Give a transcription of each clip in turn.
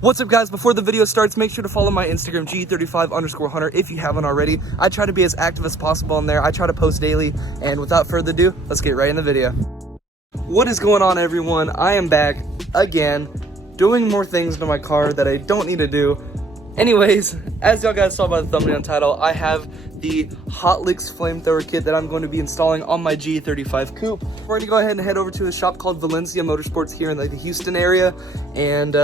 What's up, guys? Before the video starts, make sure to follow my Instagram, G35_Hunter, if you haven't already. I try to be as active as possible on there. I try to post daily, and without further ado, let's get right in the video. What is going on, everyone? I am back again, doing more things to my car that I don't need to do. Anyways, as y'all guys saw by the thumbnail and title, I have the Hot Licks flamethrower kit that I'm going to be installing on my G35 coupe. We're going to go ahead and head over to a shop called Valencia Motorsports here in the Houston area and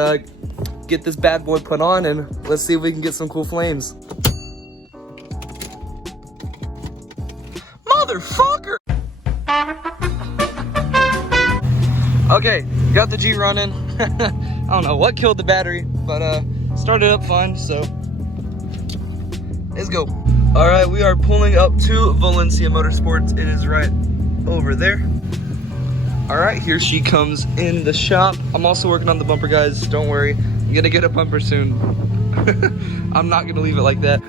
get this bad boy put on, and let's see if we can get some cool flames. Motherfucker! Okay, got the G running. I don't know what killed the battery, but started up fine, so let's go. All right, we are pulling up to Valencia Motorsports. It is right over there. All right, here she comes in the shop. I'm also working on the bumper, guys. Don't worry, I'm gonna get a bumper soon. I'm not gonna leave it like that.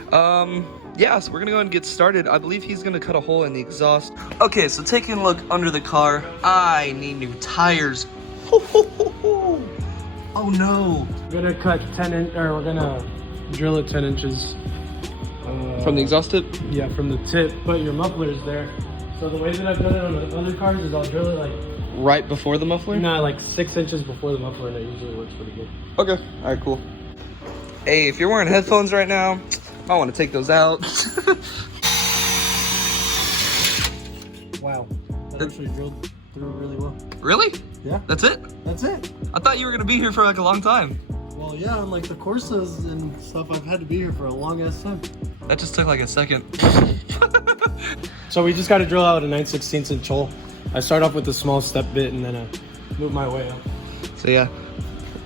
Yeah, so we're gonna go ahead and get started. I believe he's gonna cut a hole in the exhaust. Okay, so taking a look under the car, I need new tires. Oh no. We're gonna cut 10 inch, or we're gonna drill it 10 inches. From the exhaust tip? Yeah, from the tip, but your muffler is there. So the way that I've done it on the other cars is I'll drill it like... Right before the muffler? Nah, like 6 inches before the muffler, and it usually works pretty good. Okay, all right, cool. Hey, if you're wearing headphones right now, I want to take those out. Wow, that actually drilled through really well. Really? Yeah. That's it? That's it. I thought you were gonna be here for like a long time. Well, yeah, on like the Corsas and stuff, I've had to be here for a long ass time. That just took like a second. So we just got to drill out a 9/16 inch hole. I start off with a small step bit and then I move my way up. So yeah,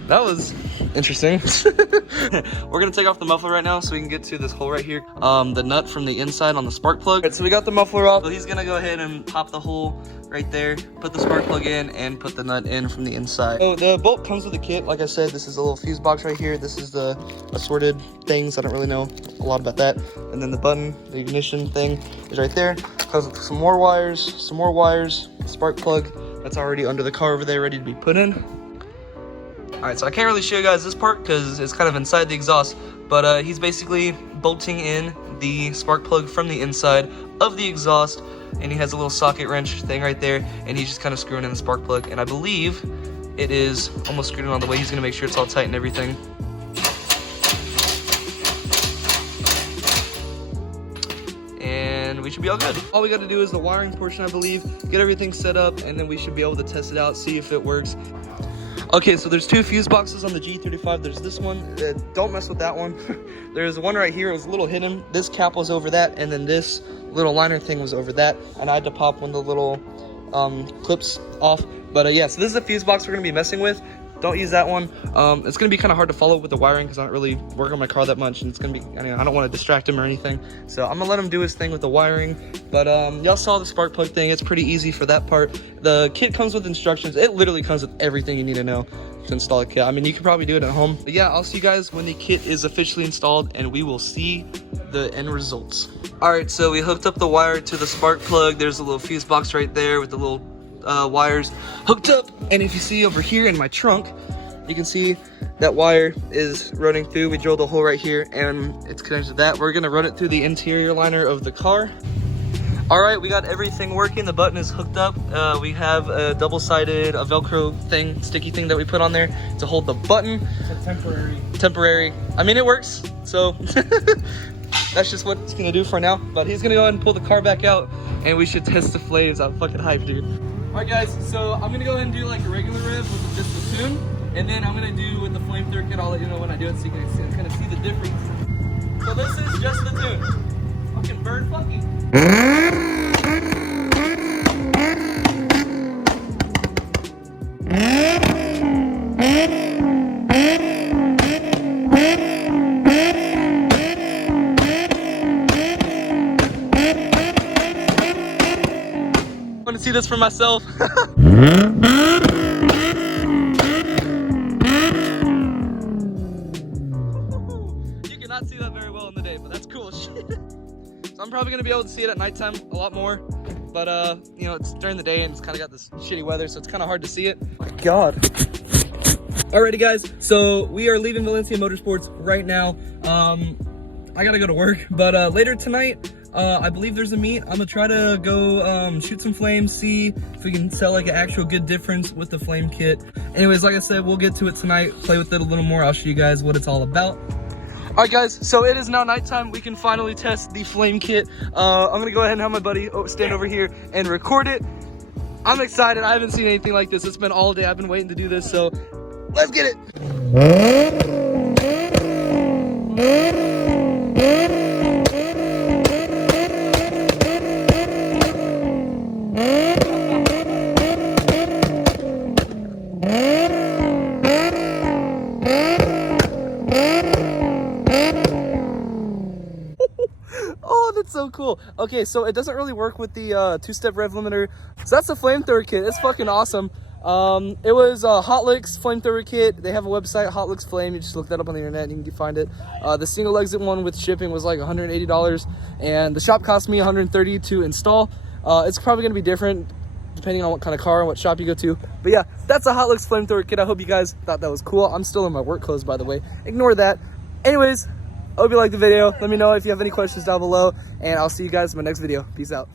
that was interesting. We're gonna take off the muffler right now so we can get to this hole right here. The nut from the inside on the spark plug. All right, so we got the muffler off. So he's gonna go ahead and pop the hole right there, put the spark plug in, and put the nut in from the inside. So the bolt comes with the kit. Like I said, this is a little fuse box right here. This is the assorted things. I don't really know a lot about that. And then the button, the ignition thing is right there. Comes with some more wires, spark plug that's already under the car over there, ready to be put in. All right, so I can't really show you guys this part because it's kind of inside the exhaust, but he's basically bolting in the spark plug from the inside of the exhaust, and he has a little socket wrench thing right there, and he's just kind of screwing in the spark plug, and I believe it is almost screwed in all the way. He's gonna make sure it's all tight and everything. And we should be all good. All we gotta do is the wiring portion, I believe, get everything set up, and then we should be able to test it out, see if it works. Okay, so there's two fuse boxes on the G35. There's this one, don't mess with that one. There's one right here, it was a little hidden. This cap was over that, and then this little liner thing was over that, and I had to pop one of the little clips off. But yeah, so this is the fuse box we're gonna be messing with. Don't use that one. It's gonna be kind of hard to follow with the wiring because I don't really work on my car that much, and it's gonna be, I don't want to distract him or anything. So I'm gonna let him do his thing with the wiring. But y'all saw the spark plug thing. It's pretty easy for that part. The kit comes with instructions. It literally comes with everything you need to know to install a kit. I mean, you could probably do it at home. But yeah, I'll see you guys when the kit is officially installed, and we will see the end results. All right, so we hooked up the wire to the spark plug. There's a little fuse box right there with the little wires hooked up, and if you see over here in my trunk, you can see that wire is running through. We drilled a hole right here and it's connected to that. We're gonna run it through the interior liner of the car. All right, we got everything working. The button is hooked up. We have a double-sided Velcro thing, sticky thing that we put on there to hold the button. It's a temporary. I mean, it works, so that's just what it's gonna do for now. But he's gonna go ahead and pull the car back out, and we should test the flames. I'm fucking hyped, dude. All right, guys, so I'm gonna go ahead and do like a regular rev with just the tune, and then I'm gonna do with the flamethrower kit. I'll let you know when I do it so you can kind of see the difference. So this is just the tune. Fucking bird fucking. I want to see this for myself. You cannot see that very well in the day, but that's cool shit. So I'm probably gonna be able to see it at nighttime a lot more, but you know, it's during the day and it's kind of got this shitty weather, so it's kind of hard to see it. Oh my God. Alrighty guys, so we are leaving Valencia Motorsports right now. I gotta go to work, but later tonight, I believe there's a meet. I'm gonna try to go shoot some flames, see if we can tell like an actual good difference with the flame kit. Anyways, like I said, we'll get to it tonight, play with it a little more. I'll show you guys what it's all about. All right guys, so it is now nighttime. We can finally test the flame kit. I'm gonna go ahead and have my buddy stand over here and record it. I'm excited. I haven't seen anything like this. It's been all day. I've been waiting to do this, so let's get it. Oh, that's so cool. Okay, so it doesn't really work with the two-step rev limiter. So that's the flamethrower kit. It's fucking awesome. It was Hot Licks flamethrower kit. They have a website, Hot Licks Flame. You just look that up on the internet and you can find it. The single exit one with shipping was like $180, and the shop cost me $130 to install. It's probably gonna be different depending on what kind of car and what shop you go to. But yeah, that's a Hot Licks flamethrower kit. I hope you guys thought that was cool. I'm still in my work clothes, by the way. Ignore that. Anyways, I hope you liked the video. Let me know if you have any questions down below, and I'll see you guys in my next video. Peace out.